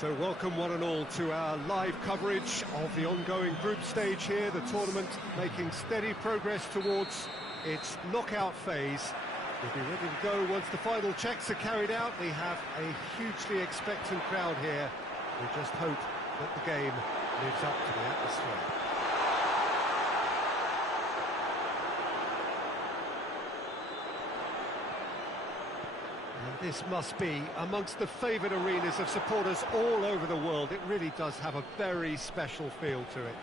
So welcome one and all to our live coverage of the ongoing group stage here, the tournament making steady progress towards its knockout phase. We'll be ready to go once the final checks are carried out. We have a hugely expectant crowd here. We just hope that the game lives up to the atmosphere. This must be amongst the favoured arenas of supporters all over the world. It really does have a very special feel to it.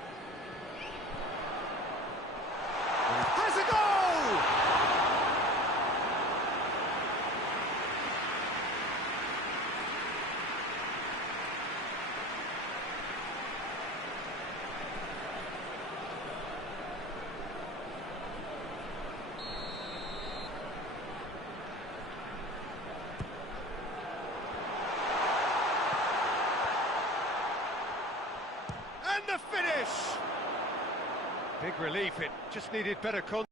Has a goal! The finish! Big relief, it just needed better contact.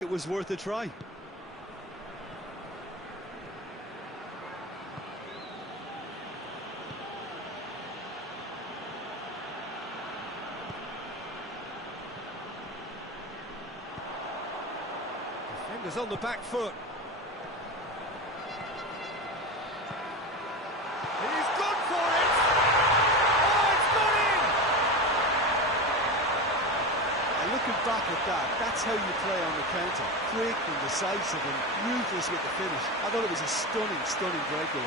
It was worth a try. Defenders on the back foot. He's gone for it! Looking back at that, that's how you play on the counter. Quick and decisive and ruthless with the finish. I thought it was a stunning, stunning breakaway.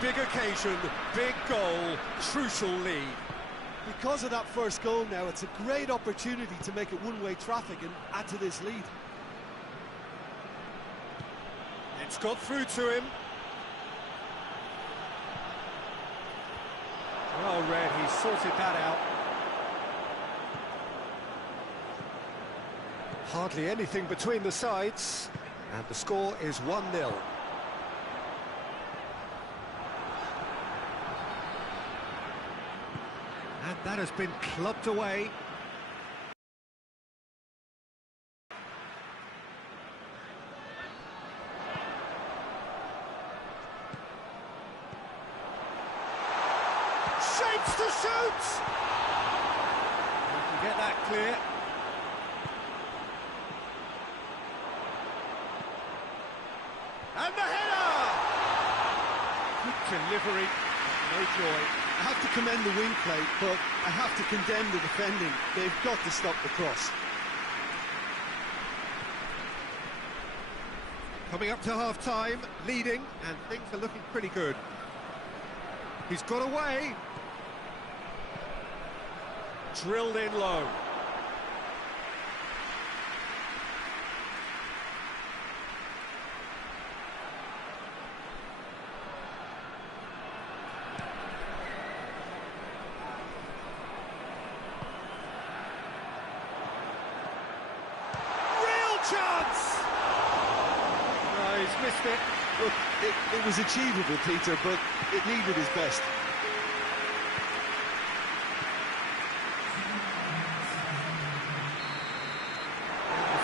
Big occasion, big goal, crucial lead. Because of that first goal now, it's a great opportunity to make it one-way traffic and add to this lead. It's got through to him. Well read, he sorted that out. Hardly anything between the sides, and the score is 1-0. And that has been clubbed away. Shapes to shoot! He can get that clear. And the header! Good delivery, no joy. I have to commend the wing play, but I have to condemn the defending. They've got to stop the cross. Coming up to half-time, leading, and things are looking pretty good. He's got away. Drilled in low. Real chance! No, he's missed it. Look, it was achievable, Peter, but it needed his best.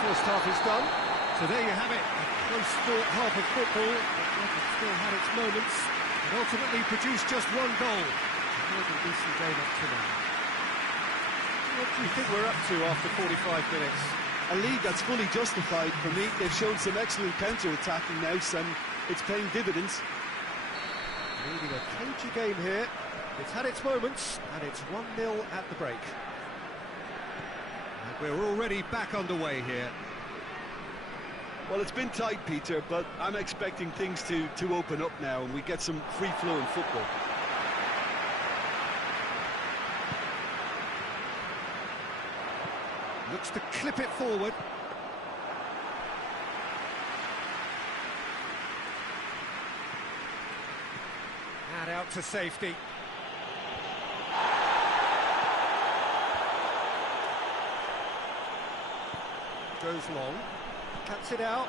First half is done, so there you have it, a close-fought half of football that still had its moments, and ultimately produced just one goal. A decent game up to now. What do you think we're up to after 45 minutes? A lead that's fully justified for me. They've shown some excellent counter-attacking now, and it's paying dividends. Leading a cagey game here. It's had its moments, and it's 1-0 at the break. We're already back underway here. Well, it's been tight, Peter, but I'm expecting things to open up now and we get some free-flowing football. Looks to clip it forward. And out to safety. Goes long, cuts it out.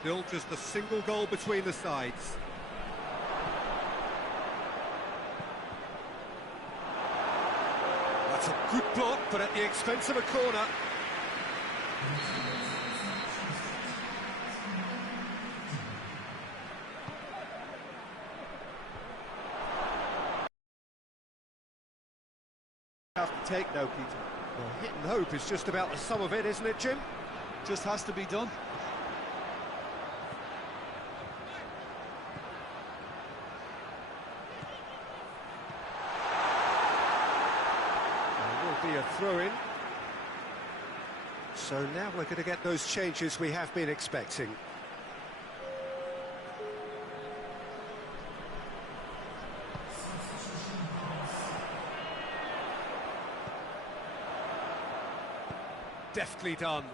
Still just a single goal between the sides. Good block, but at the expense of a corner. Have to take now, Peter. Well, hit and hope is just about the sum of it, isn't it, Jim? Just has to be done. There will be a throw-in. So now we're going to get those changes we have been expecting. Deftly done.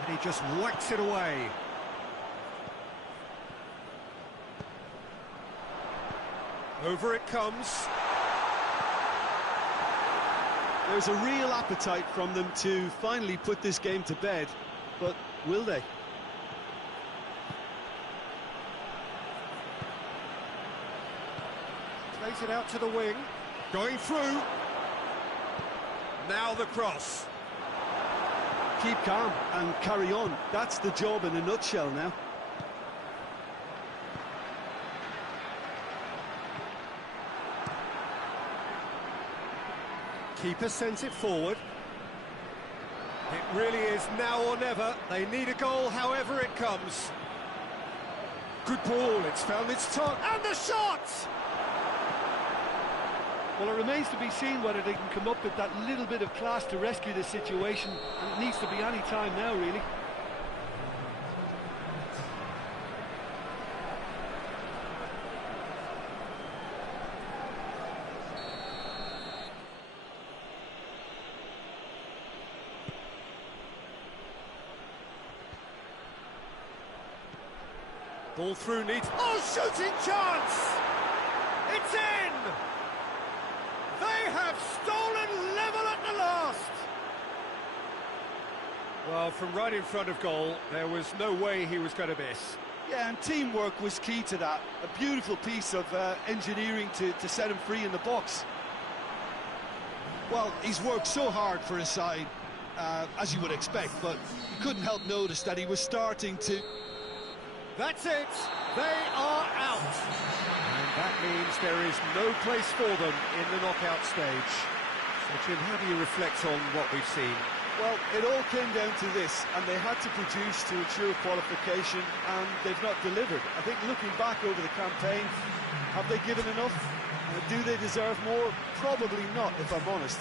And he just whacks it away. Over it comes. There's a real appetite from them to finally put this game to bed, but will they? Plays it out to the wing. Going through. Now the cross. Keep calm and carry on. That's the job in a nutshell now. Keeper sends it forward. It really is now or never. They need a goal however it comes. Good ball, it's found its target. And the shot! Well, it remains to be seen whether they can come up with that little bit of class to rescue the situation, and it needs to be any time now, really. Ball through needs... Oh, shooting chance! It's in! They have stolen level at the last! Well, from right in front of goal, there was no way he was going to miss. Yeah, and teamwork was key to that. A beautiful piece of engineering to set him free in the box. Well, he's worked so hard for his side, as you would expect, but you couldn't help notice that he was starting to... That's it, they are out. And that means there is no place for them in the knockout stage. So, Jim, how do you reflect on what we've seen? Well, it all came down to this, and they had to produce to ensure qualification, and they've not delivered. I think looking back over the campaign, have they given enough? Do they deserve more? Probably not, if I'm honest.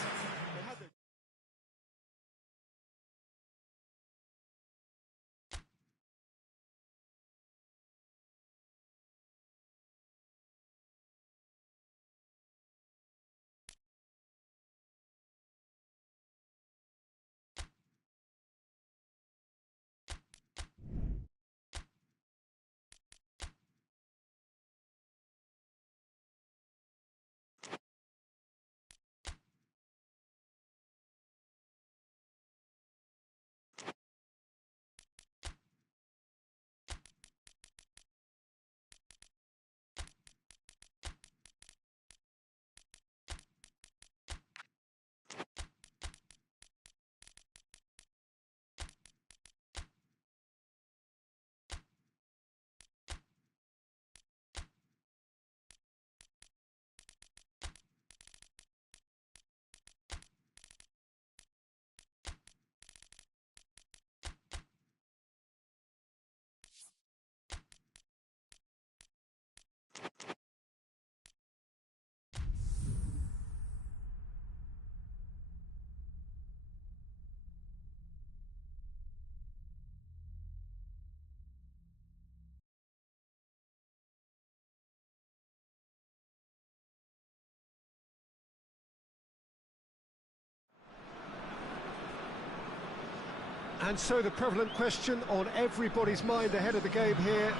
And so the prevalent question on everybody's mind ahead of the game here,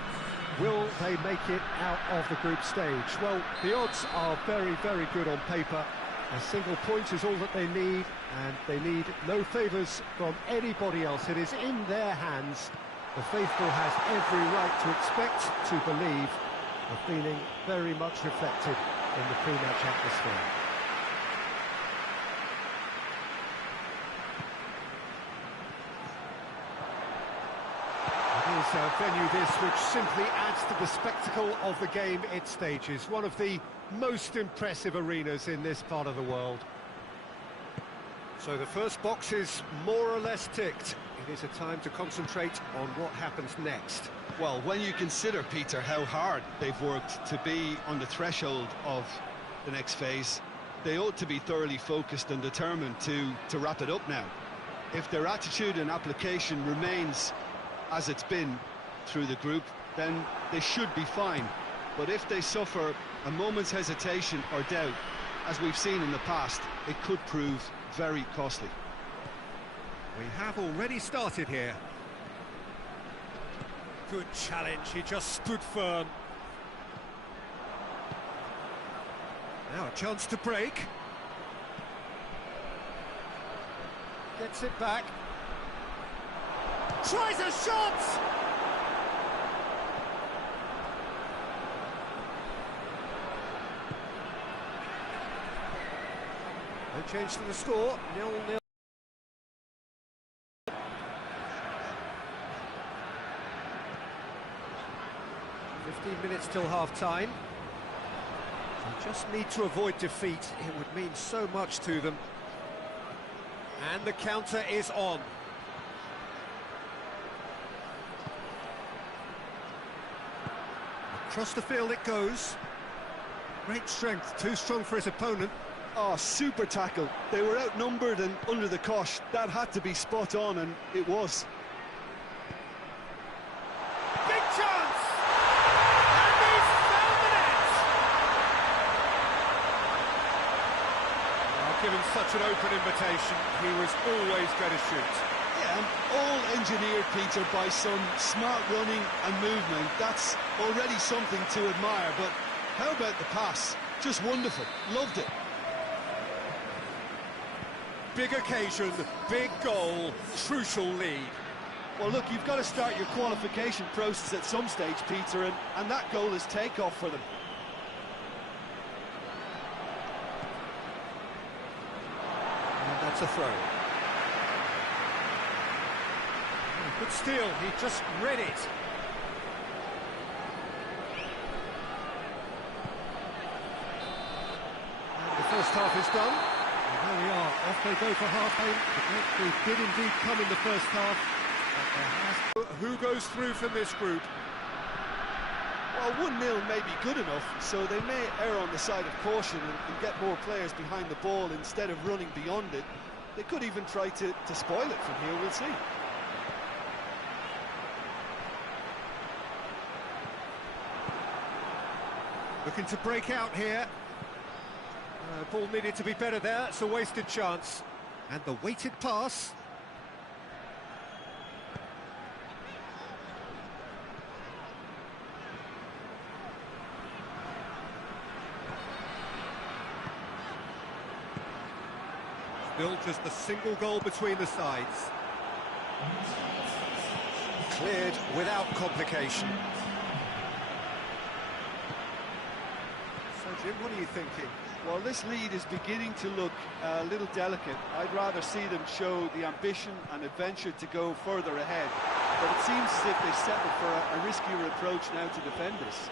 will they make it out of the group stage? Well, the odds are very, very good on paper. A single point is all that they need, and they need no favours from anybody else. It is in their hands. The faithful has every right to expect, to believe, a feeling very much reflected in the pre-match atmosphere. is a venue this which simply adds to the spectacle of the game it stages. One of the most impressive arenas in this part of the world. So the first box is more or less ticked. It is a time to concentrate on what happens next. Well, when you consider, Peter, how hard they've worked to be on the threshold of the next phase, they ought to be thoroughly focused and determined to wrap it up now. If their attitude and application remains as it's been through the group, then they should be fine. But if they suffer a moment's hesitation or doubt, as we've seen in the past, it could prove very costly. We have already started here. Good challenge, he just stood firm. Now a chance to break. Gets it back. Tries a shot! No change to the score, 0-0. Minutes till half-time. They just need to avoid defeat. It would mean so much to them. And the counter is on. Across the field it goes. Great strength, too strong for his opponent. Oh, super tackle. They were outnumbered and under the cosh. That had to be spot on, and it was. Big chance! Given such an open invitation, he was always going to shoot. Yeah, and all engineered, Peter, by some smart running and movement. That's already something to admire, but how about the pass? Just wonderful. Loved it. Big occasion, big goal, crucial lead. Well, look, you've got to start your qualification process at some stage, Peter, and that goal is takeoff for them. That's a throw. Good steal, he just read it. And the first half is done. And there we are, off they go for half-time. The breakthrough did indeed come in the first half. But who goes through from this group? Well, 1-0 may be good enough, so they may err on the side of caution and get more players behind the ball instead of running beyond it. They could even try to spoil it from here, we'll see. Looking to break out here. Ball needed to be better there, it's a wasted chance. And the weighted pass. Still just a single goal between the sides. Cleared without complication. So, Jim, what are you thinking? Well, this lead is beginning to look a little delicate. I'd rather see them show the ambition and adventure to go further ahead. But it seems as if they settled for a riskier approach now to defend this.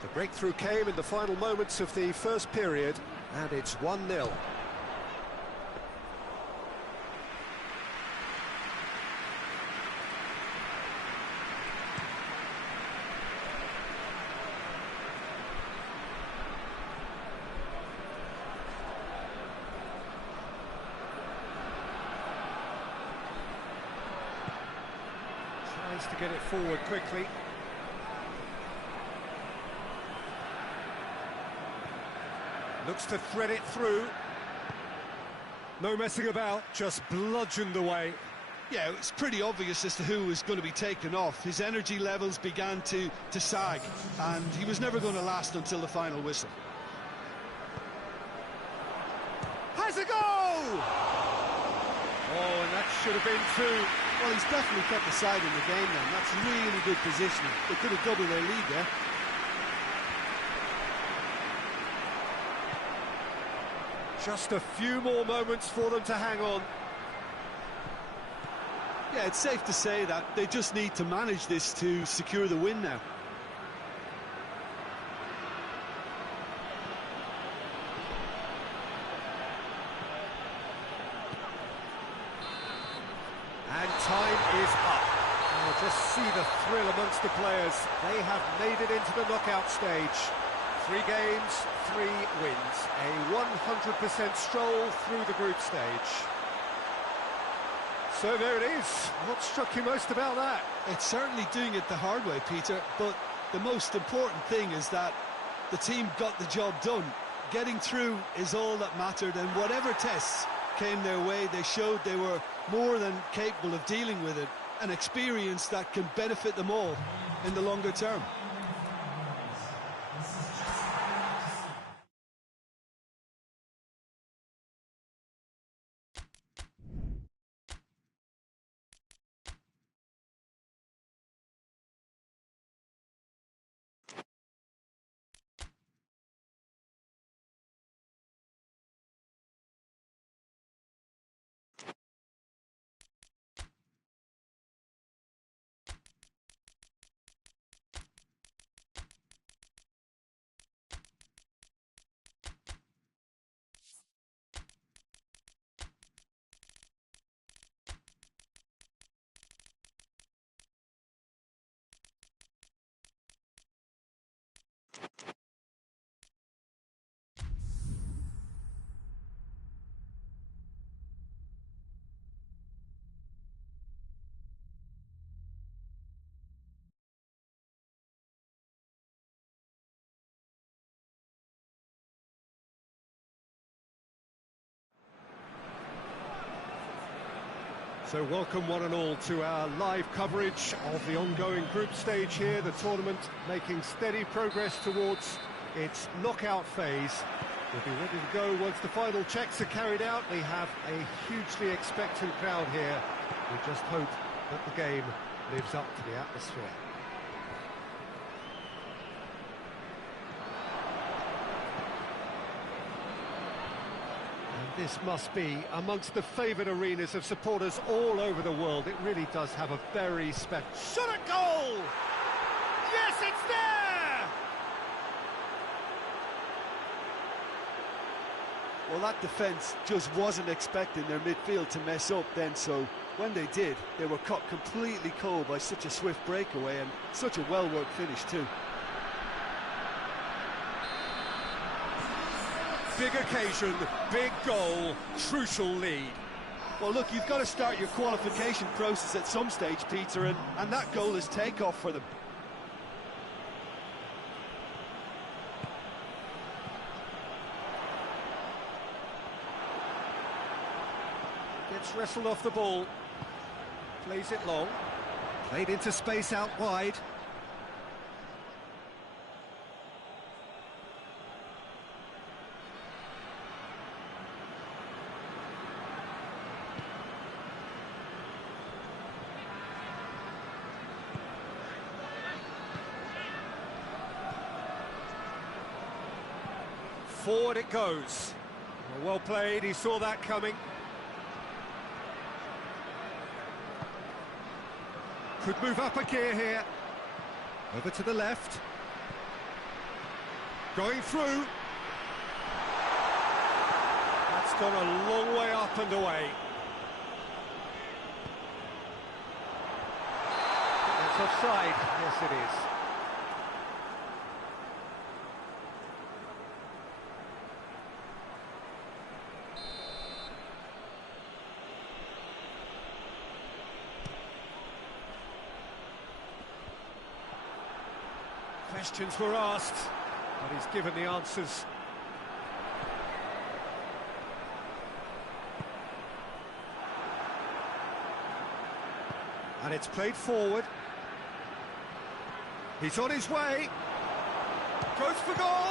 The breakthrough came in the final moments of the first period, and it's 1-0. Tries to get it forward quickly. Looks to thread it through. No messing about, just bludgeoned away. Yeah, it's pretty obvious as to who was going to be taken off. His energy levels began to sag, and he was never going to last until the final whistle. Has a goal! Oh, and that should have been two. Well, he's definitely kept the side in the game then. That's really good positioning. They could have doubled their lead there. Just a few more moments for them to hang on. Yeah, it's safe to say that they just need to manage this to secure the win now. And time is up. Oh, just see the thrill amongst the players. They have made it into the knockout stage. 3 games, 3 wins. A 100% stroll through the group stage. So there it is. What struck you most about that? It's certainly doing it the hard way, Peter, but the most important thing is that the team got the job done. Getting through is all that mattered, and whatever tests came their way, they showed they were more than capable of dealing with it. An experience that can benefit them all in the longer term. So welcome one and all to our live coverage of the ongoing group stage here, the tournament making steady progress towards its knockout phase. We'll be ready to go once the final checks are carried out. We have a hugely expectant crowd here. We just hope that the game lives up to the atmosphere. This must be amongst the favoured arenas of supporters all over the world. It really does have a very special... Shot at goal! Yes, it's there! Well, that defence just wasn't expecting their midfield to mess up then, so when they did, they were caught completely cold by such a swift breakaway and such a well-worked finish too. Big occasion, big goal, crucial lead. Well, look, you've got to start your qualification process at some stage, Peter, and that goal is takeoff for them. Gets wrestled off the ball, plays it long, played into space out wide. Forward it goes. Well played, he saw that coming. Could move up a gear here. Over to the left. Going through. That's gone a long way up and away. That's offside. Yes, it is. Questions were asked, but he's given the answers. And it's played forward. He's on his way. Goes for goal!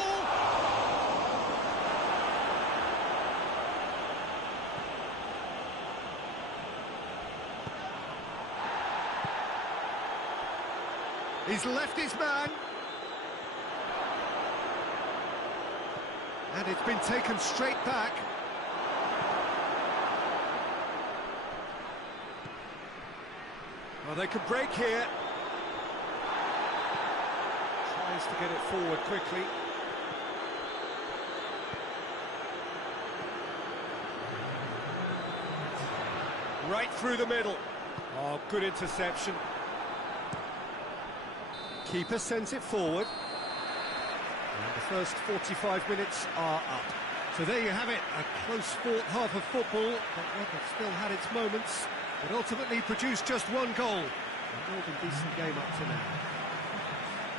He's left his man. And it's been taken straight back. Well, they could break here. Tries to get it forward quickly. Right through the middle. Oh, good interception. Keeper sends it forward. And the first 45 minutes are up. So there you have it, a close-fought half of football, but one that still had its moments, but ultimately produced just one goal. A more than decent game up to now.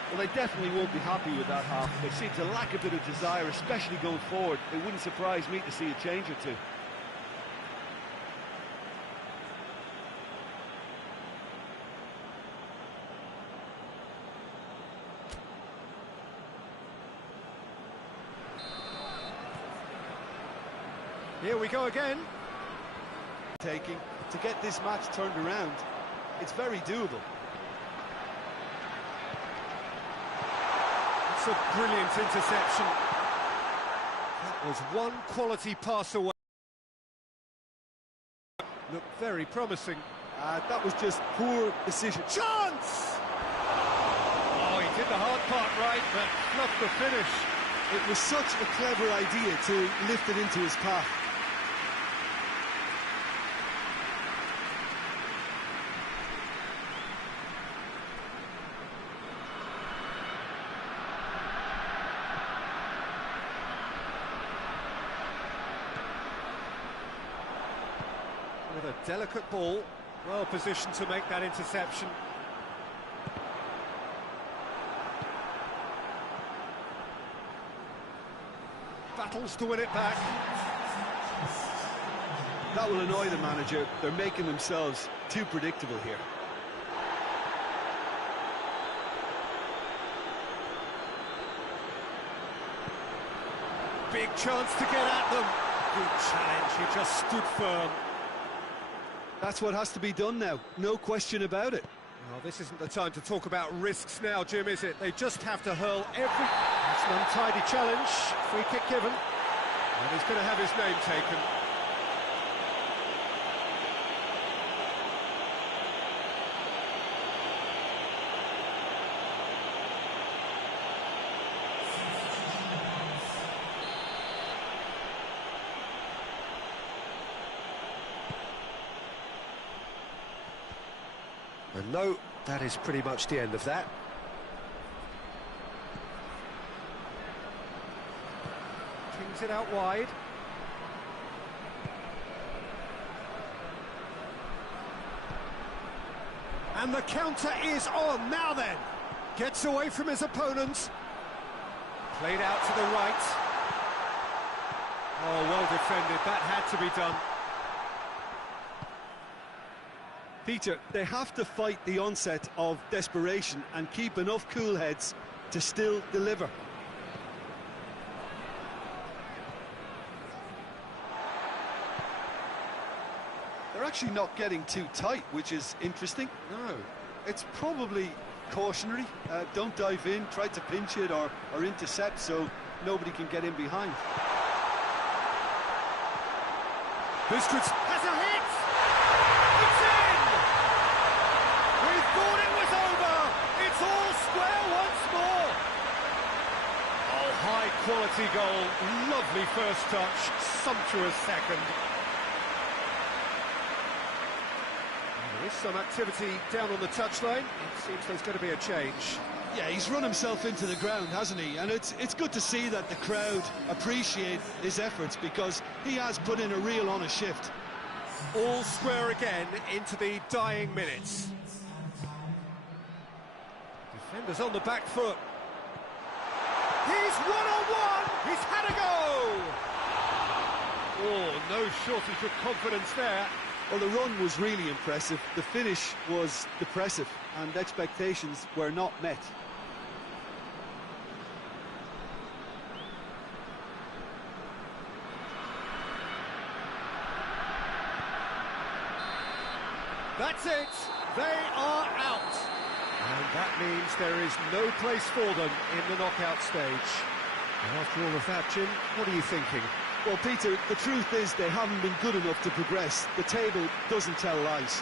Well, they definitely won't be happy with that half. They seem to lack a bit of desire, especially going forward. It wouldn't surprise me to see a change or two. Here we go again. Taking to get this match turned around, it's very doable. It's a brilliant interception. That was one quality pass away. Looked very promising. That was just poor decision. Chance! Oh, he did the hard part right, but fluffed the finish. It was such a clever idea to lift it into his path. With a delicate ball, well positioned to make that interception. Battles to win it back. That will annoy the manager. They're making themselves too predictable here. Big chance to get at them. Good challenge, he just stood firm. That's what has to be done now, no question about it. Well, this isn't the time to talk about risks now, Jim, is it? They just have to hurl every... It's an untidy challenge, free kick given. And he's going to have his name taken. And no, that is pretty much the end of that. Kings it out wide. And the counter is on, now then. Gets away from his opponent. Played out to the right. Oh, well defended, that had to be done. Peter, they have to fight the onset of desperation and keep enough cool heads to still deliver. They're actually not getting too tight, which is interesting. No. It's probably cautionary. Don't dive in, try to pinch it or intercept so nobody can get in behind. Busquets has a hit! It's in! We thought it was over! It's all square once more! Oh, high-quality goal, lovely first touch, sumptuous second. There is some activity down on the touchline. It seems there's going to be a change. Yeah, he's run himself into the ground, hasn't he? And it's good to see that the crowd appreciate his efforts because he has put in a real honest shift. All square again into the dying minutes. Defenders on the back foot. He's one-on-one! He's had a go! Oh, no shortage of confidence there. Well, the run was really impressive. The finish was depressive, and expectations were not met. That's it. They are out. And that means there is no place for them in the knockout stage. And after all of that, Jim, what are you thinking? Well, Peter, the truth is they haven't been good enough to progress. The table doesn't tell lies.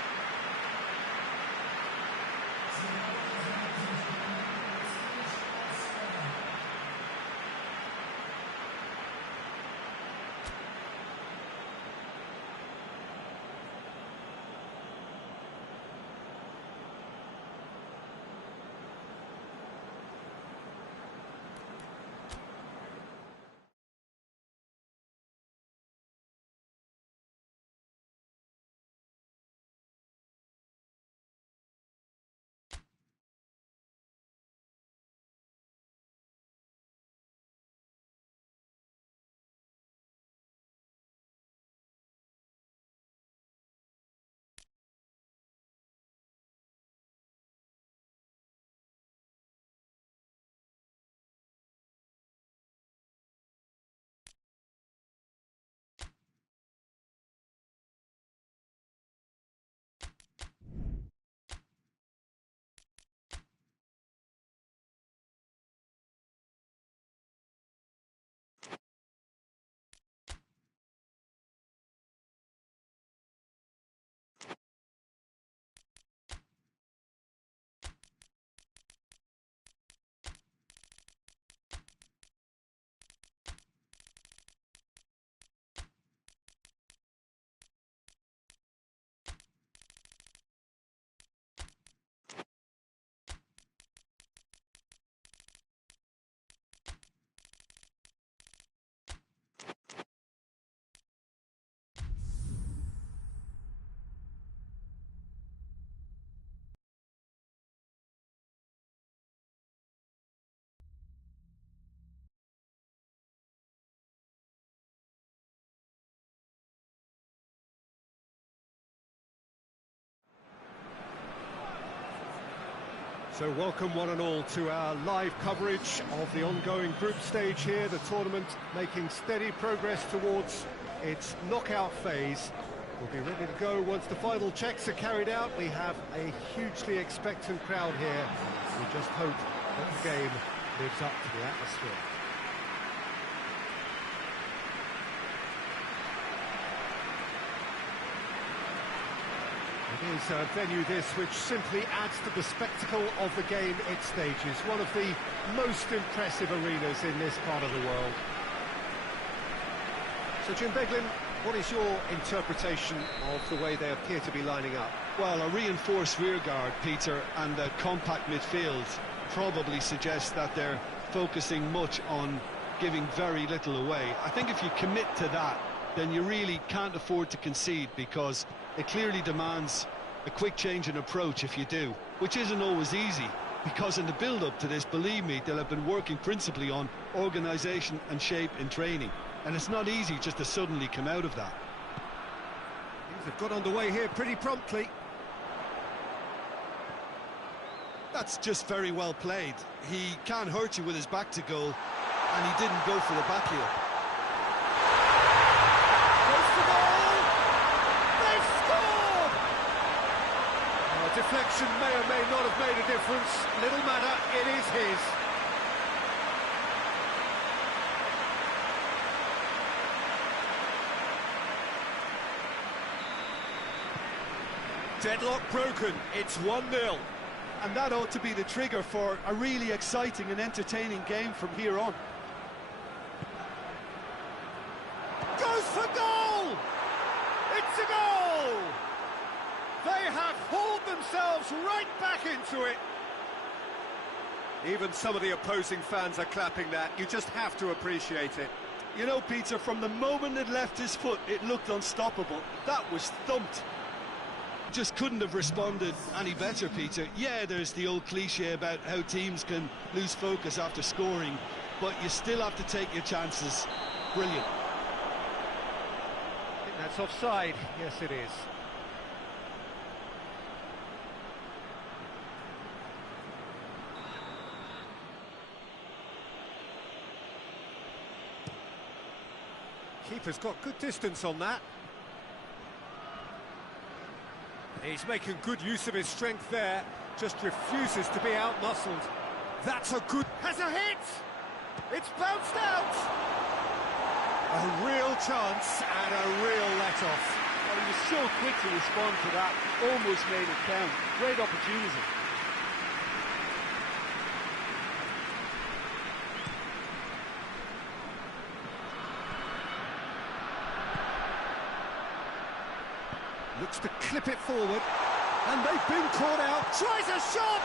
So welcome one and all to our live coverage of the ongoing group stage here, the tournament making steady progress towards its knockout phase. We'll be ready to go once the final checks are carried out. We have a hugely expectant crowd here. We just hope that the game lives up to the atmosphere. It is a venue this which simply adds to the spectacle of the game it stages. One of the most impressive arenas in this part of the world. So Jim Beglin, what is your interpretation of the way they appear to be lining up? Well, a reinforced rearguard, Peter, and a compact midfield probably suggests that they're focusing much on giving very little away. I think if you commit to that, then you really can't afford to concede, because it clearly demands a quick change in approach if you do, which isn't always easy, because in the build-up to this, believe me, they'll have been working principally on organisation and shape in training, and it's not easy just to suddenly come out of that. Things have got underway here pretty promptly. That's just very well played. He can't hurt you with his back to goal, and he didn't go for the back heel. Deflection may or may not have made a difference. Little matter, it is his. Deadlock broken, it's 1-0. And that ought to be the trigger for a really exciting and entertaining game from here on. Goes for goal! It's a goal! They have hauled themselves right back into it. Even some of the opposing fans are clapping that. You just have to appreciate it. You know, Peter, from the moment it left his foot, it looked unstoppable. That was thumped. Just couldn't have responded any better, Peter. Yeah, there's the old cliche about how teams can lose focus after scoring, but you still have to take your chances. Brilliant. I think that's offside. Yes, it is. Keeper's got good distance on that. He's making good use of his strength there, just refuses to be out-muscled. That's a good... has a hit! It's bounced out! A real chance and a real let-off. Well, he was so quick to respond to that, almost made it count. Great opportunity. Looks to clip it forward, and they've been caught out. Tries a shot!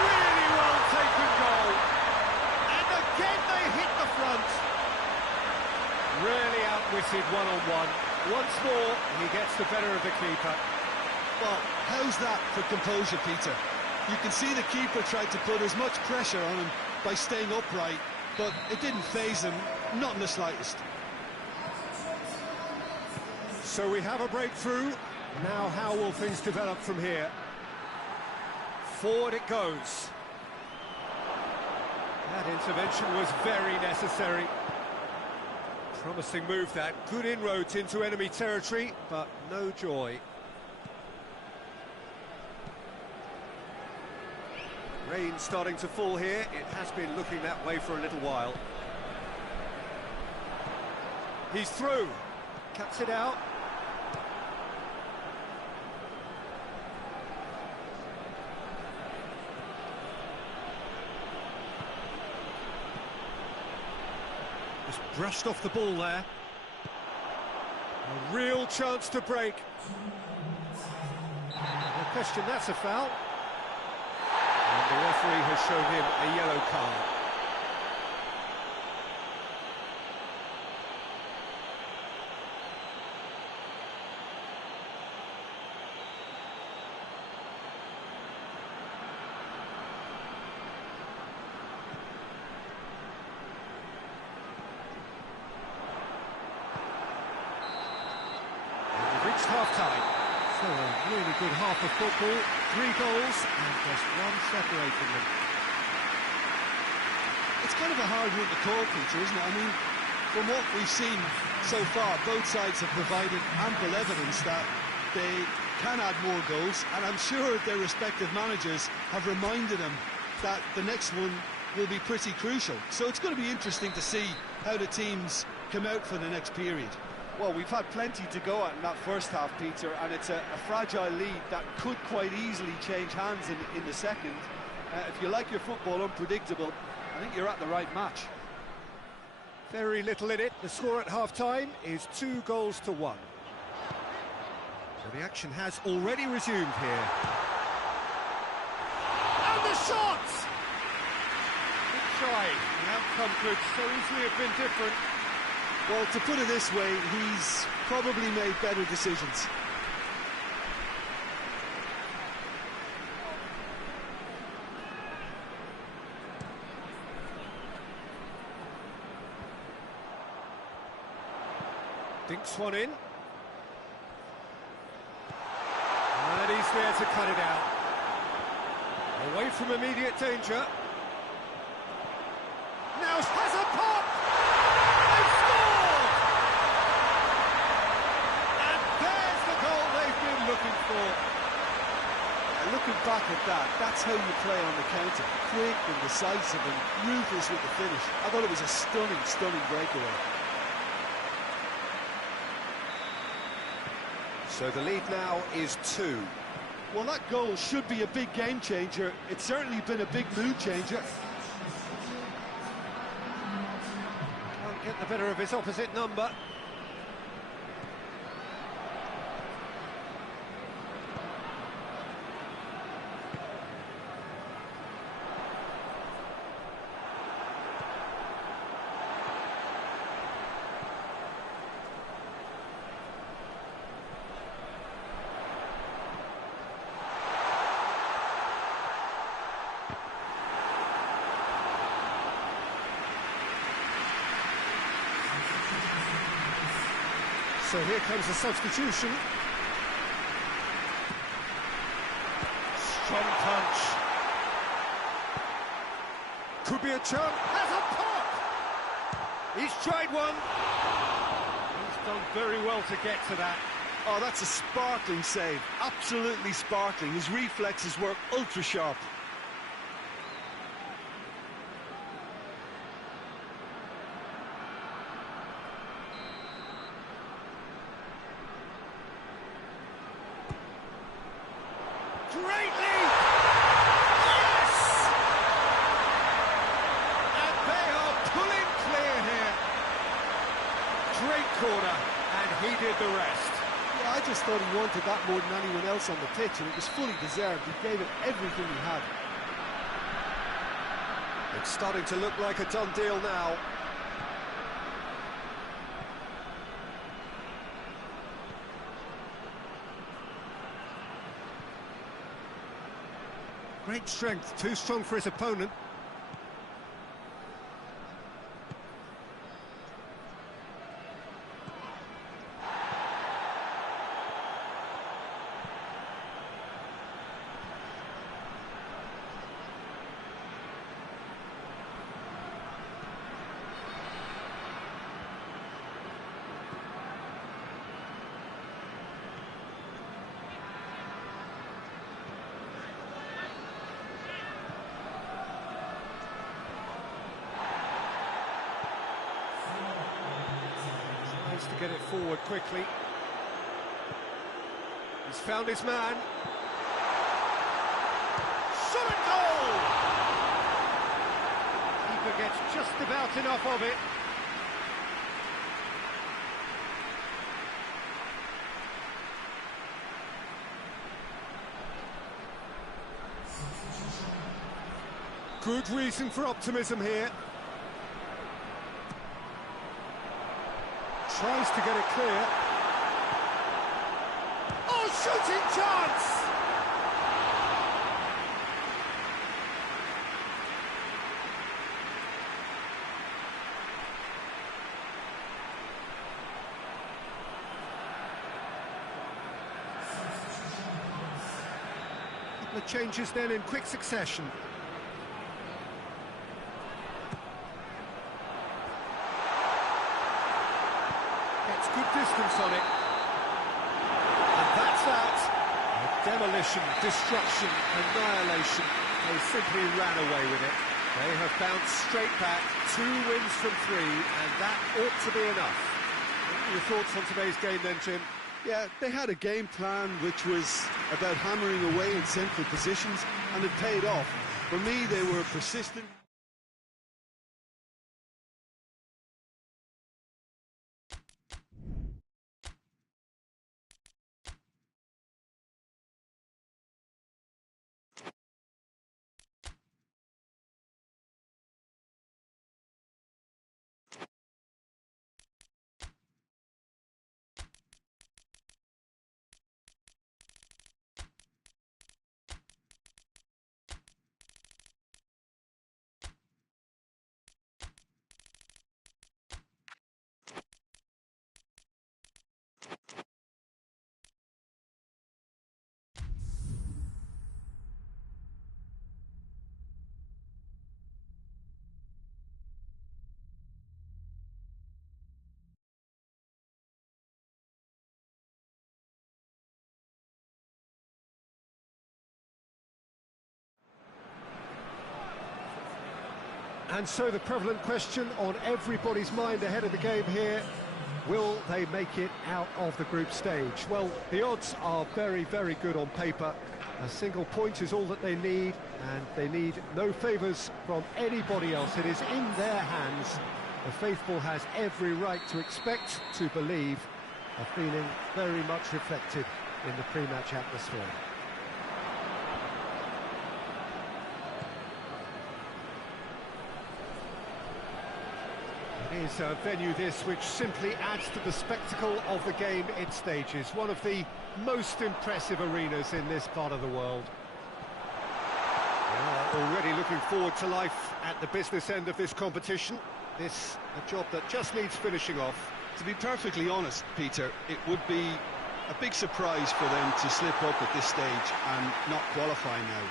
Really well taken goal. And again they hit the front. Really outwitted one-on-one. Once more, he gets the better of the keeper. Well, how's that for composure, Peter? You can see the keeper tried to put as much pressure on him by staying upright, but it didn't faze him, not in the slightest. So we have a breakthrough. Now how will things develop from here? Forward it goes. That intervention was very necessary. Promising move that. Good inroads into enemy territory, but no joy. Rain starting to fall here. It has been looking that way for a little while. He's through. Cuts it out. Just brushed off the ball there. A real chance to break. No question, that's a foul. And the referee has shown him a yellow card. Half-time. So a really good half of football, 3 goals and just one separating them. It's kind of a hard one to call, Peter, isn't it? I mean, from what we've seen so far, both sides have provided ample evidence that they can add more goals, and I'm sure their respective managers have reminded them that the next one will be pretty crucial. So it's going to be interesting to see how the teams come out for the next period. Well, we've had plenty to go at in that first half, Peter, and it's a fragile lead that could quite easily change hands in the second. If you like your football unpredictable, I think you're at the right match. Very little in it. The score at half-time is 2 goals to 1. So the action has already resumed here. And the shot! Good try. The outcome could so easily have been different. Well, to put it this way, he's probably made better decisions. Dinks one in. And he's there to cut it out. Away from immediate danger. Now has a pop! They've scored! And there's the goal they've been looking for. Looking back at that, that's how you play on the counter. Quick and decisive and ruthless with the finish. I thought it was a stunning, stunning breakaway. So the lead now is 2. Well, that goal should be a big game changer. It's certainly been a big mood changer. Can't get the better of his opposite number. So here comes the substitution. Strong punch. Could be a chance. Has a pop! He's tried one. He's done very well to get to that. Oh, that's a sparkling save. Absolutely sparkling. His reflexes were ultra sharp. Great lead! Yes! And they are pulling clear here. Great corner, and he did the rest. Yeah, I just thought he wanted that more than anyone else on the pitch, and it was fully deserved. He gave it everything he had. It's starting to look like a done deal now. Great strength, too strong for his opponent. To get it forward quickly. He's found his man. Shot at goal! Keeper gets just about enough of it. Good reason for optimism here. Tries to get it clear. Oh, shooting chance! The changes then in quick succession. Gets good distance on it. And that's that. Demolition, destruction, annihilation. They simply ran away with it. They have bounced straight back, 2 wins from 3, and that ought to be enough. What are your thoughts on today's game then, Jim? Yeah, they had a game plan which was about hammering away in central positions, and it paid off. For me, they were persistent. And so the prevalent question on everybody's mind ahead of the game here, will they make it out of the group stage? Well, the odds are very, very good on paper. A single point is all that they need, and they need no favours from anybody else. It is in their hands. The faithful has every right to expect, to believe, a feeling very much reflected in the pre-match atmosphere. It is a venue this which simply adds to the spectacle of the game it stages. One of the most impressive arenas in this part of the world. They are already looking forward to life at the business end of this competition. This a job that just needs finishing off. To be perfectly honest, Peter, it would be a big surprise for them to slip up at this stage and not qualify now.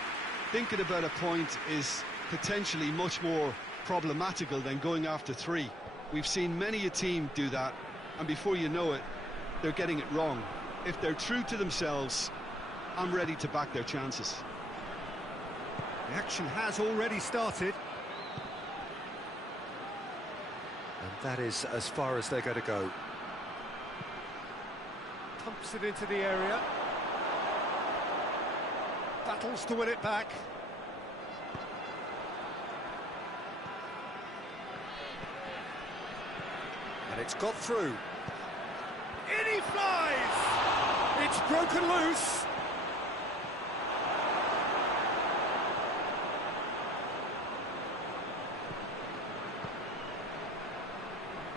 Thinking about a point is potentially much more problematical than going after 3. We've seen many a team do that, and before you know it, they're getting it wrong. If they're true to themselves, I'm ready to back their chances. The action has already started. And that is as far as they're going to go. Pumps it into the area. Battles to win it back. And it's got through. In he flies! It's broken loose.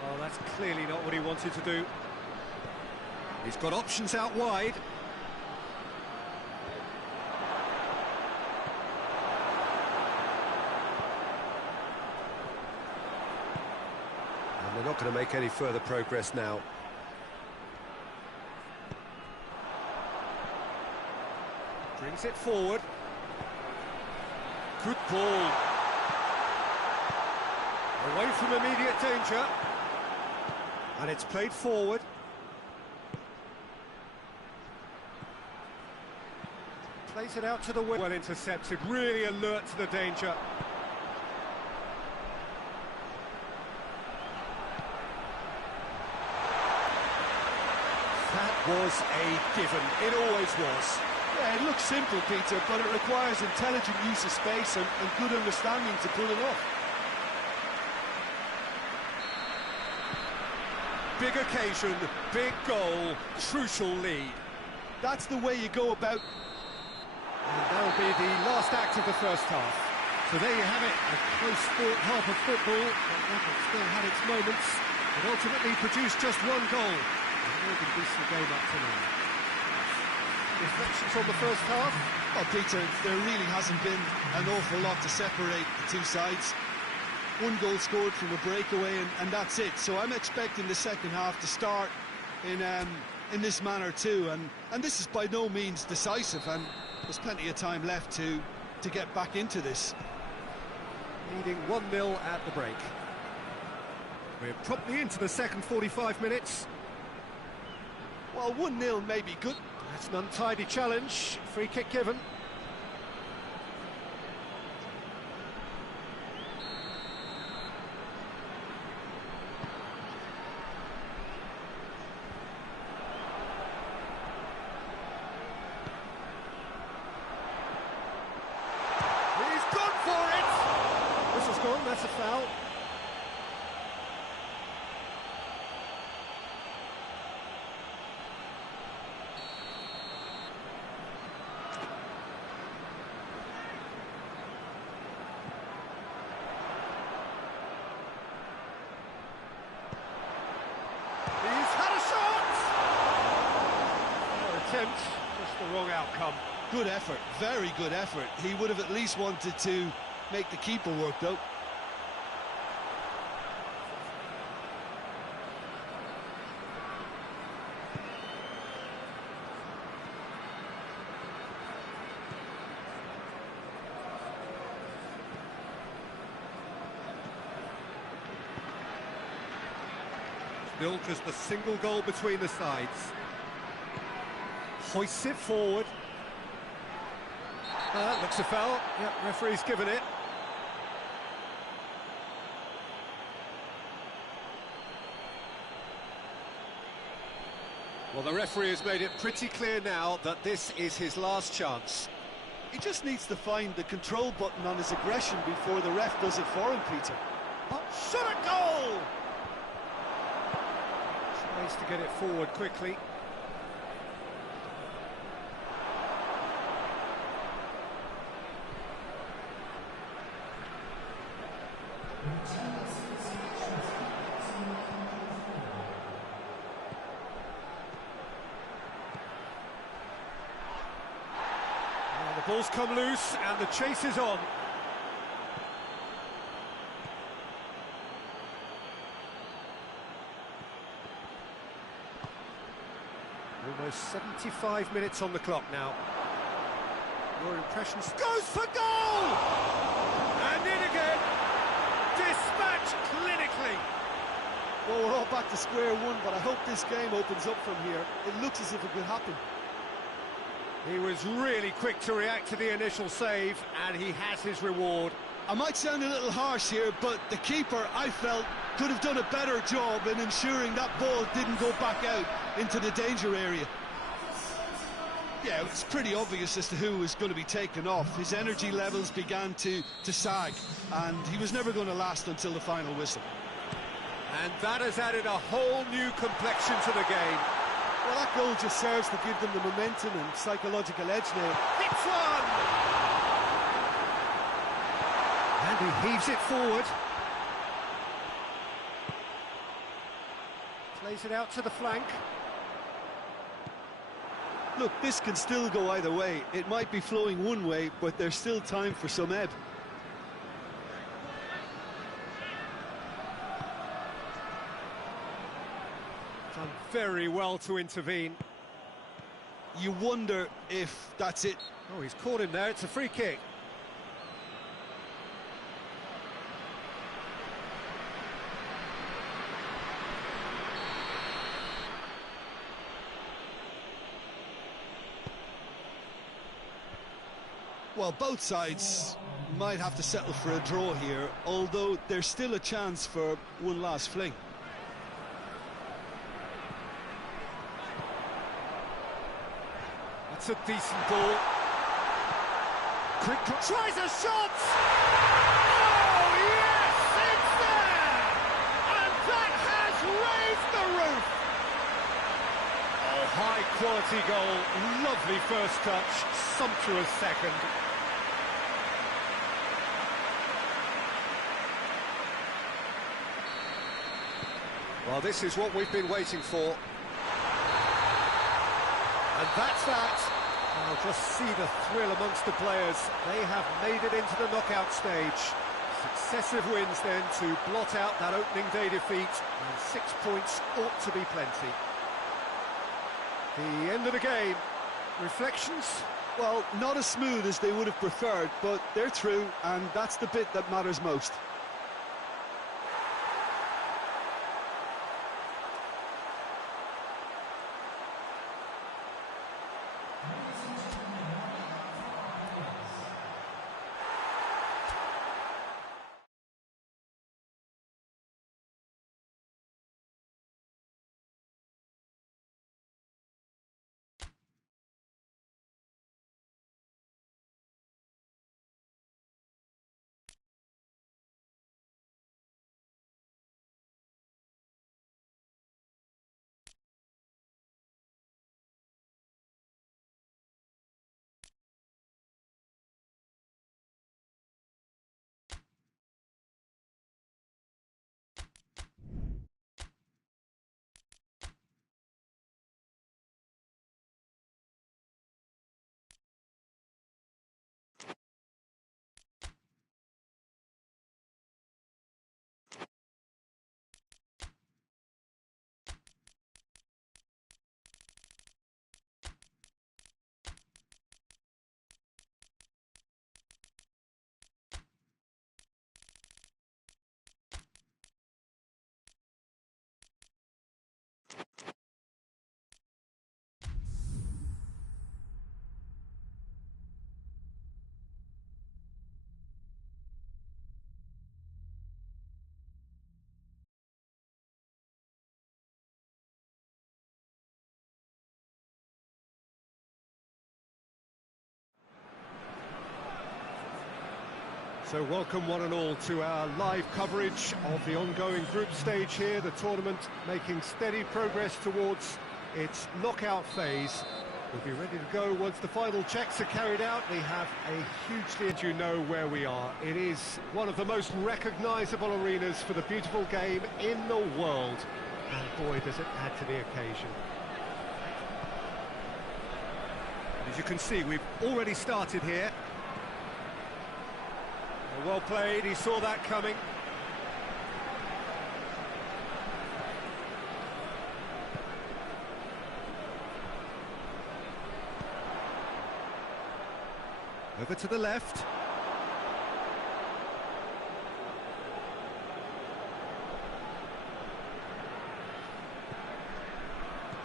Oh, that's clearly not what he wanted to do. He's got options out wide. They're not going to make any further progress now. Brings it forward. Good ball. Away from immediate danger. And it's played forward. Plays it out to the wing. Well intercepted, really alert to the danger. That was a given, it always was. Yeah, it looks simple, Peter, but it requires intelligent use of space and good understanding to pull it off. Big occasion, big goal, crucial lead. That's the way you go about. And that'll be the last act of the first half. So there you have it, a close fought half of football, but that still had its moments. It ultimately produced just 1 goal. More than decent game up to now. Reflections on the first half? Well, Peter, there really hasn't been an awful lot to separate the 2 sides. 1 goal scored from a breakaway, and that's it. So I'm expecting the second half to start in in this manner too, and this is by no means decisive, and there's plenty of time left to get back into this. Leading 1-0 at the break. We're promptly into the second 45 minutes. Well, 1-0 may be good. That's an untidy challenge. Free kick given. He's gone for it! Whistle's gone, that's a foul. Attempt, just the wrong outcome. Good effort, very good effort. He would have at least wanted to make the keeper work, though. Still just a single goal between the sides. Hoists it forward. Looks a foul. Yep, referee's given it. Well, the referee has made it pretty clear now that this is his last chance. He just needs to find the control button on his aggression before the ref does it for him, Peter. Oh, shot a goal! Tries to get it forward quickly. The ball's come loose and the chase is on. Almost 75 minutes on the clock now. Your impressions? Goes for goal! And in again! Dispatch clinically! Well, we're all back to square one, but I hope this game opens up from here. It looks as if it could happen. He was really quick to react to the initial save, and he has his reward. I might sound a little harsh here, but the keeper, I felt, could have done a better job in ensuring that ball didn't go back out into the danger area. Yeah, it's pretty obvious as to who was going to be taken off. His energy levels began to sag, and he was never going to last until the final whistle. And that has added a whole new complexion to the game. Well, that goal just serves to give them the momentum and psychological edge now. Hits one! And he heaves it forward. Plays it out to the flank. Look, this can still go either way. It might be flowing one way, but there's still time for some ebb. Done very well to intervene. You wonder if that's it. Oh, he's caught him there. It's a free kick. Well, both sides might have to settle for a draw here, although there's still a chance for one last fling. That's a decent ball. Quick drop. Tries a shot! Oh, yes! It's there! And that has raised the roof! Oh, high-quality goal. Lovely first touch. Sumptuous second. Well, this is what we've been waiting for. And that's that. I'll just see the thrill amongst the players. They have made it into the knockout stage. Successive wins then to blot out that opening day defeat. And 6 points ought to be plenty. The end of the game. Reflections? Well, not as smooth as they would have preferred, but they're through, and that's the bit that matters most. So welcome one and all to our live coverage of the ongoing group stage here, the tournament making steady progress towards its knockout phase. We'll be ready to go once the final checks are carried out. We have a hugely, you know where we are. It is one of the most recognisable arenas for the beautiful game in the world. And boy, does it add to the occasion. As you can see, we've already started here. Well played, he saw that coming. Over to the left.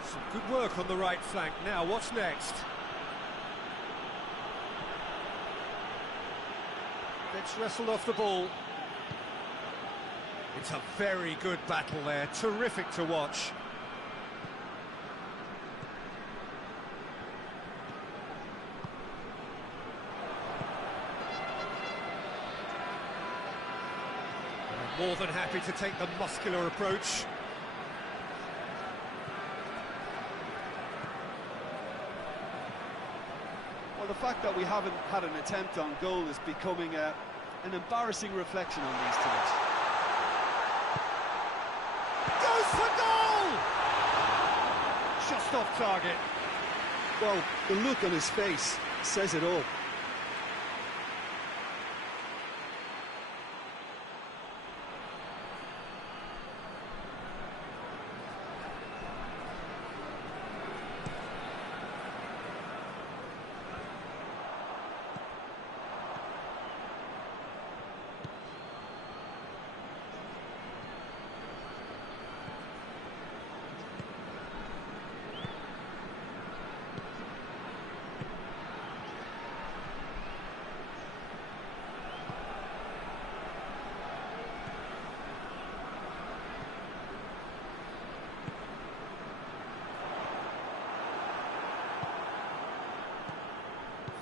Some good work on the right flank. Now, what's next? It's wrestled off the ball. It's a very good battle there, terrific to watch. I'm more than happy to take the muscular approach. Well, the fact that we haven't had an attempt on goal is becoming an embarrassing reflection on these teams. Goes for goal! Just off target. Well, the look on his face says it all.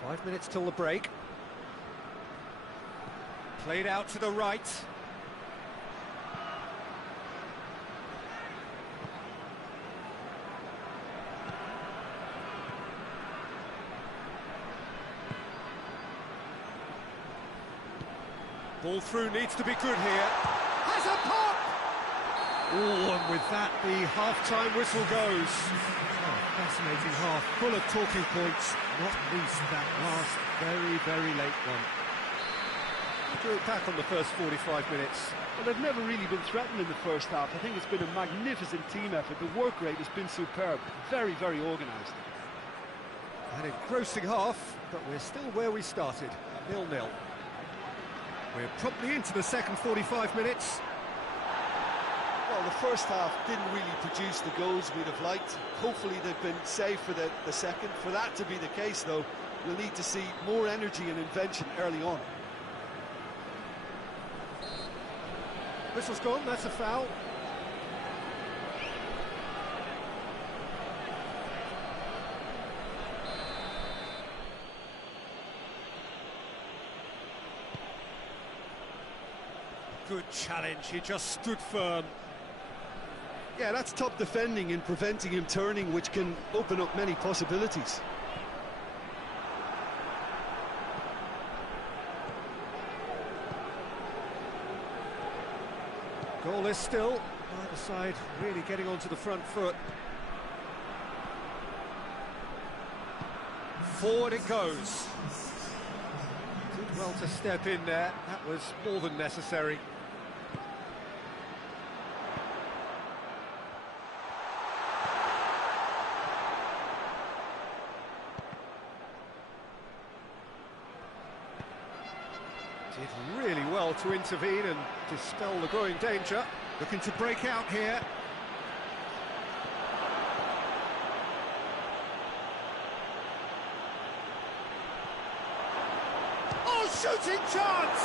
Five minutes till the break. Played out to the right. Ball through needs to be good here. Has a pop! Oh, and with that, the half-time whistle goes. Oh, fascinating half, full of talking points, not least that last very, very late one. Drew it back on the first 45 minutes. Well, they've never really been threatened in the first half. I think it's been a magnificent team effort. The work rate has been superb. Very, very organised. An engrossing half, but we're still where we started, 0-0. We're promptly into the second 45 minutes. Well, the first half didn't really produce the goals we'd have liked. Hopefully they've been saved for the second. For that to be the case, though, you'll need to see more energy and invention early on. Whistle's gone, that's a foul. Good challenge, he just stood firm. Yeah, that's top defending and preventing him turning, which can open up many possibilities. Goalless still, either side really getting onto the front foot. Forward it goes. Did well to step in there, that was more than necessary. Did really well to intervene and dispel the growing danger. Looking to break out here. Oh, shooting chance!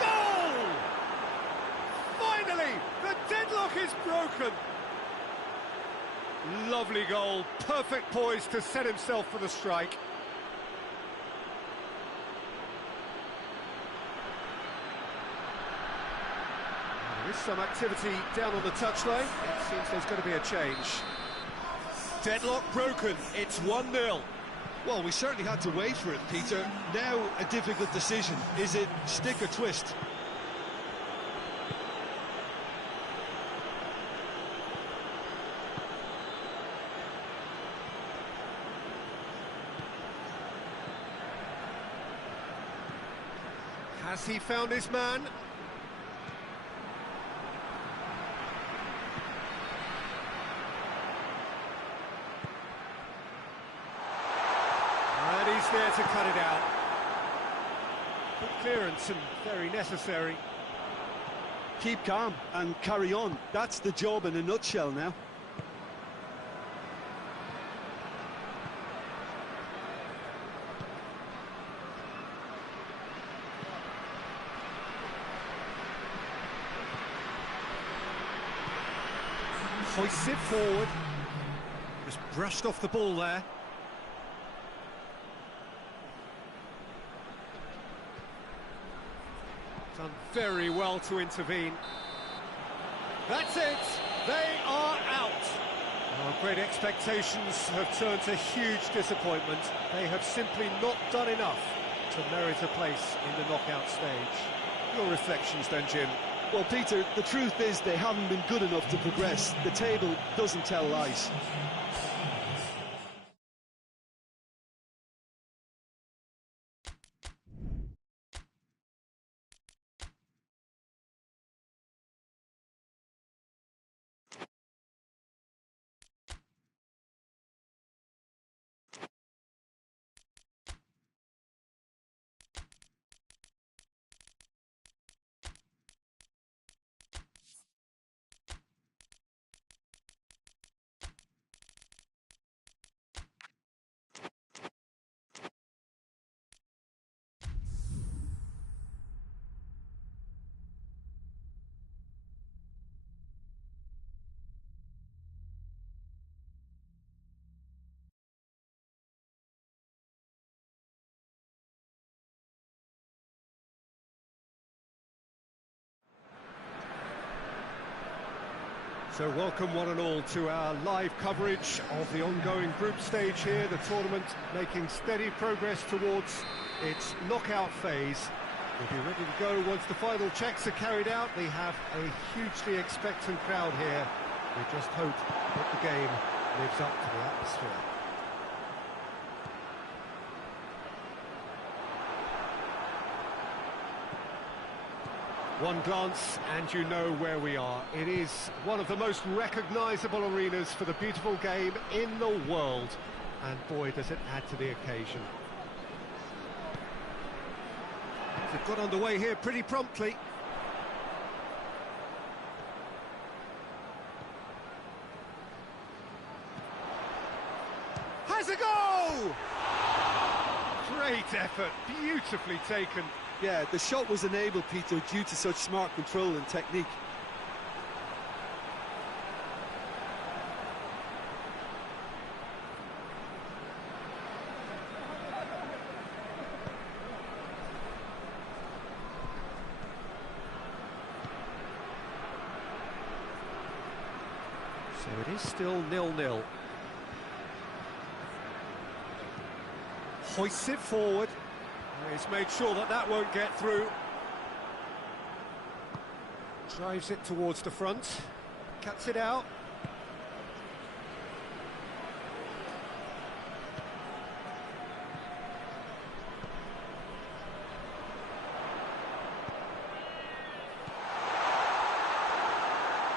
Goal! Finally, the deadlock is broken. Lovely goal, perfect poise to set himself for the strike. There is some activity down on the touchline. It seems there's going to be a change. Deadlock broken, it's 1-0. Well, we certainly had to wait for it, Peter. Now a difficult decision. Is it stick or twist? Has he found his man? And he's there to cut it out. Good clearance and very necessary. Keep calm and carry on. That's the job in a nutshell now. Hoists it forward. Just brushed off the ball there. Done very well to intervene. That's it. They are out. Well, great expectations have turned to huge disappointment. They have simply not done enough to merit a place in the knockout stage. Your reflections then, Jim? Well, Peter, the truth is they haven't been good enough to progress. The table doesn't tell lies. So welcome one and all to our live coverage of the ongoing group stage here, the tournament making steady progress towards its knockout phase. We'll be ready to go once the final checks are carried out. We have a hugely expectant crowd here. We just hope that the game lives up to the atmosphere. One glance and you know where we are. It is one of the most recognisable arenas for the beautiful game in the world. And boy, does it add to the occasion. They've got underway here pretty promptly. Has a go! Great effort, beautifully taken. Yeah, the shot was enabled, Peter, due to such smart control and technique. So it is still 0-0. Hoists it forward. He's made sure that that won't get through. Drives it towards the front. Cuts it out.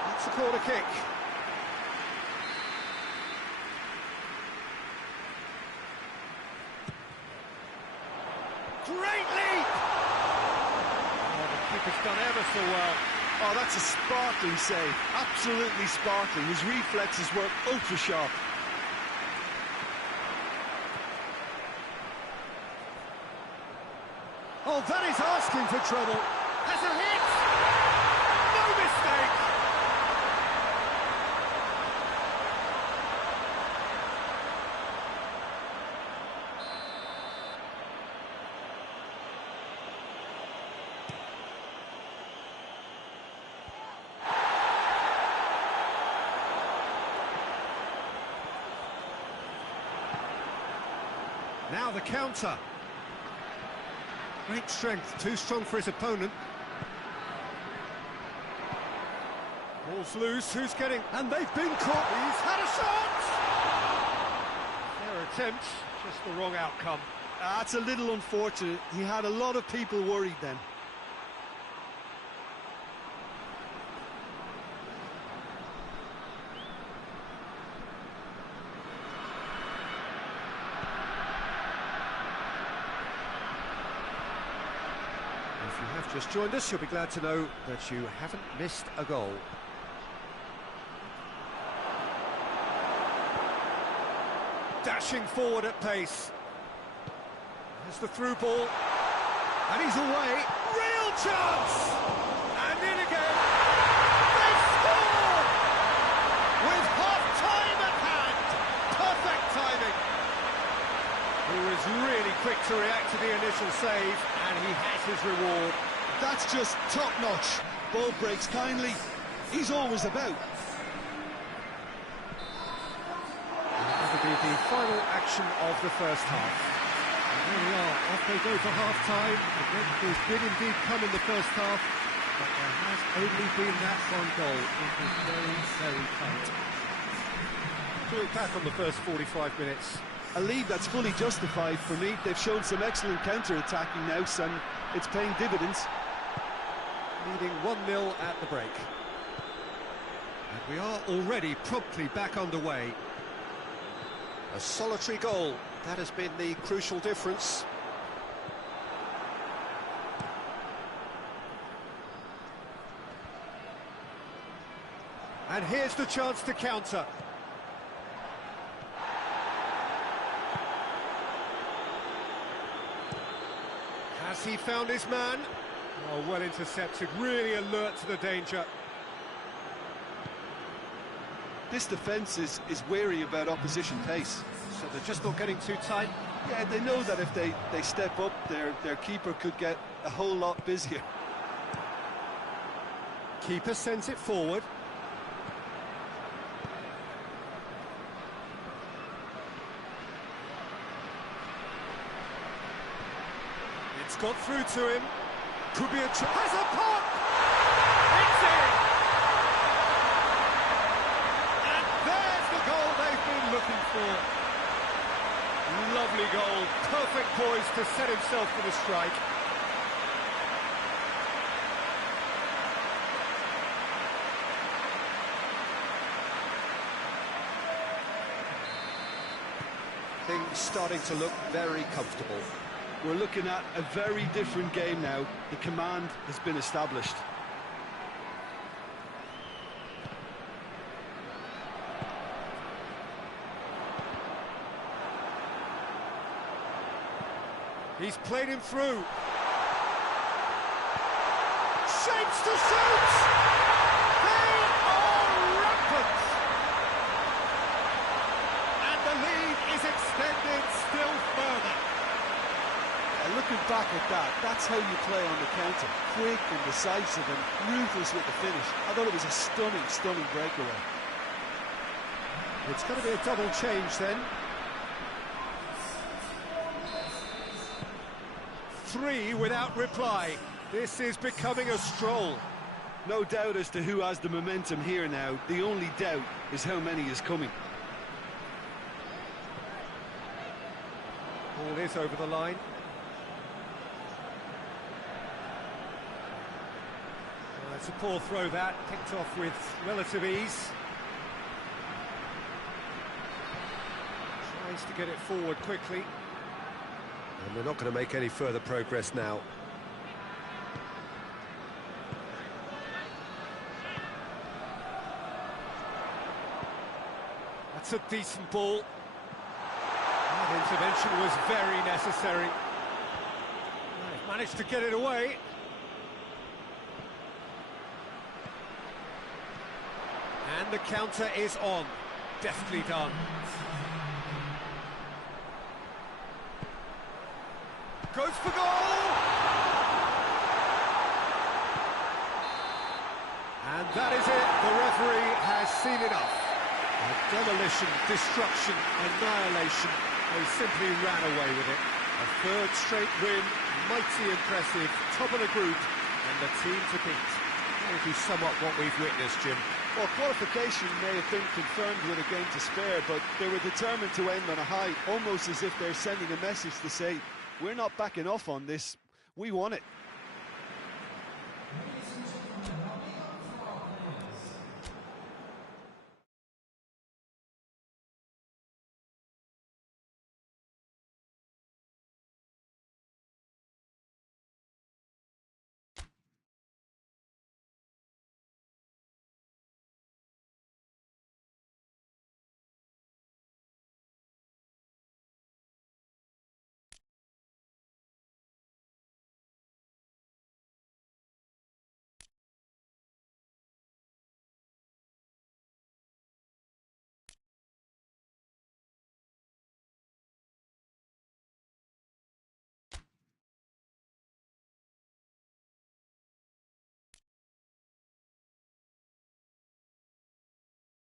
That's a corner kick. Great leap! Oh, the keeper's done ever so well. Oh, that's a sparkling save. Absolutely sparkling. His reflexes were ultra sharp. Oh, that is asking for trouble. Has a hit! No mistake! Now the counter. Great strength, too strong for his opponent. Ball's loose, who's getting... And they've been caught, he's had a shot! Their attempt, just the wrong outcome. That's a little unfortunate. He had a lot of people worried then. If you have just joined us, you'll be glad to know that you haven't missed a goal. Dashing forward at pace. There's the through ball. And he's away. Real chance! And in again. They score! With half-time at hand. Perfect timing. He was really quick to react to the initial save, and he has his reward. That's just top-notch. Ball breaks kindly. He's always about. That'll be the final action of the first half. And there we are, off they go for half-time. The breakthroughs did indeed come in the first half, but there has only been that one goal. It was very, very tight. To look back on the first 45 minutes. A lead that's fully justified for me. They've shown some excellent counter-attacking now, and it's paying dividends. Leading 1-0 at the break. And we are already promptly back underway. A solitary goal, that has been the crucial difference. And here's the chance to counter. Has he found his man? Oh, well intercepted, really alert to the danger. This defence is wary about opposition pace. So they're just not getting too tight? Yeah, they know that if they step up, their keeper could get a whole lot busier. Keeper sends it forward. It's got through to him. Could be a chance. Has a pop! It's in! And there's the goal they've been looking for. Lovely goal. Perfect poise to set himself for the strike. starting to look very comfortable. We're looking at a very different game now. The command has been established. He's played him through. Shapes to shoot! They are rampant! And the lead is extended still further. Looking back at that, that's how you play on the counter. Quick and decisive and ruthless with the finish. I thought it was a stunning, stunning breakaway. It's going to be a double change then. 3 without reply. This is becoming a stroll. No doubt as to who has the momentum here now. The only doubt is how many is coming. Ball is over the line. Well, it's a poor throw that, picked off with relative ease. Tries to get it forward quickly. And they're not going to make any further progress now. That's a decent ball. That intervention was very necessary. They've managed to get it away. And the counter is on. Deftly done. Goes for goal! And that is it. The referee has seen enough. Demolition, destruction, annihilation. They simply ran away with it. A third straight win, mighty impressive, top of the group, and the team to beat. How would you sum up what we've witnessed, Jim? Well, qualification may have been confirmed with a game to spare, but they were determined to end on a high, almost as if they're sending a message to say, we're not backing off on this, we won it.